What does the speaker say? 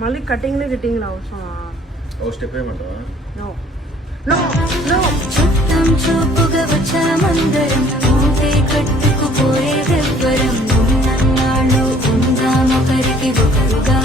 మళ్ళీ కటింగ్ గిట్టింగ్ అవసరమా? ఓ step ఏమంటావా? No no no. చుట్టం చూపుగా వచ్చామందరం ఊటే కట్టుకుపోయే వెవ్వరం ఉన్నన్నాళ్ళు ఉందామొకరికి ఒకరుగా